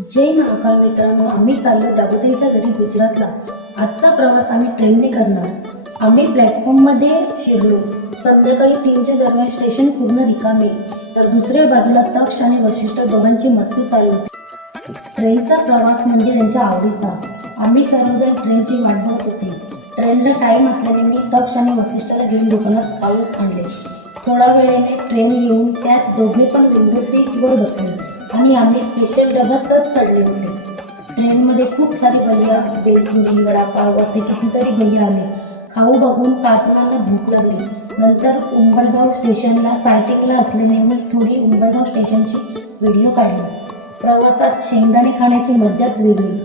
जय महाकाल मित्रांनो, आम्ही चाललो जागृतीच्या घरी गुजरातला। आजचा प्रवास आम्ही ट्रेनने करणार। आम्ही प्लॅटफॉर्ममध्ये शिरलो। संध्याकाळी 3च्या दरम्यान स्टेशन पूर्ण रिकामे, तर दुसऱ्या बाजूला तक्ष आणि वशिष्ठ दोघांची मस्ती चालू होती। ट्रेनचा प्रवास म्हणजे त्यांच्या आवडीचा। आम्ही सर्वजण ट्रेनची वाट बघत होते। ट्रेनला टाईम असल्याने मी तक्ष आणि वशिष्ठाला घेऊन दुकानात पाऊल आणले। थोडा वेळाने ट्रेन येऊन त्यात दोघे पण विंडो सीटवर बसले आणि आम्ही स्पेशल डब्यातच चढले होते। ट्रेनमध्ये खूप सारे भैया, बेलपुरी, वडापाव असे कितीतरी भैया आले। खाऊ बघून कारकुनांना भूक लागली। नंतर उंबरगाव स्टेशनला सायटिंगला असल्याने मी थोडी उंबरगाव स्टेशनची व्हिडिओ काढली। प्रवासात शेंगदाणे खाण्याची मज्जाच वेगळी।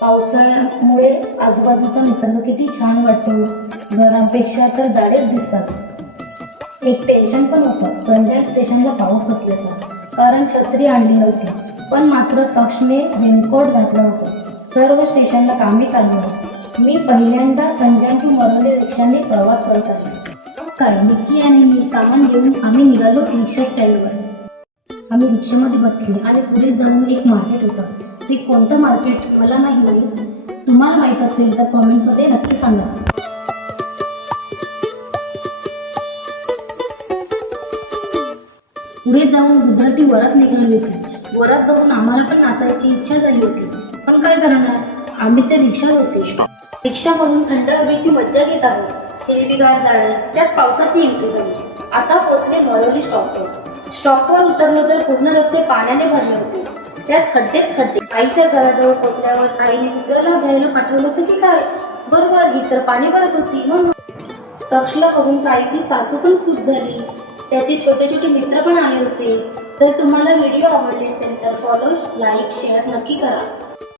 पावसाळ्यामुळे आजूबाजूचा निसर्ग किती छान वाटतो। घरांपेक्षा तर झाडेच दिसतात। एक टेन्शन पण होतं संजय स्टेशनला पाऊस असल्याचा, कारण छत्री आणली नव्हती। पण मात्र तक्षने रेनकोट घातला होता। सर्व स्टेशनला कामे चालू होती। मी पहिल्यांदा संजय टू मरोली रिक्षाने प्रवास करत आहे। मग काय, निक्की आणि मी सामान घेऊन आम्ही निघालो रिक्षा स्टँडवर। आम्ही रिक्षामध्ये बसले आणि पुढे जाऊन एक मार्केट होतं। ते कोणतं मार्केट मला नाही माहीत, तुम्हाला माहीत असेल तर कॉमेंटमध्ये नक्की सांगा। पुढे जाऊन गुजराती वरात निघाली होती। वरात बघून आम्हाला पण नाचायची इच्छा झाली होती, पण काय करणार, आम्ही तर रिक्षात होते। रिक्षामधून थंड हवेची मज्जा घेत आहोत। हिरवीगार झाडं, त्यात पावसाची एंट्री झाली। आता पोहोचले मरोली स्टॉपवर। स्टॉपवर उतरलो तर पूर्ण रस्ते पाण्याने भरले होते, त्यात खड्डेच खड्डे। आईच्या घराजवळ पोहोचल्यावर आईने मित्राला घ्यायला पाठवलं होतं की काय, बरोबर ही तर पाणी भरत होती म्हणून। तक्षला बघून ताईची सासू पण खुश झाली। त्याचे छोटे छोटे मित्र पण आले होते। तर तुम्हाला व्हिडिओ आवडले असेल तर फॉलो, लाईक, शेअर नक्की करा।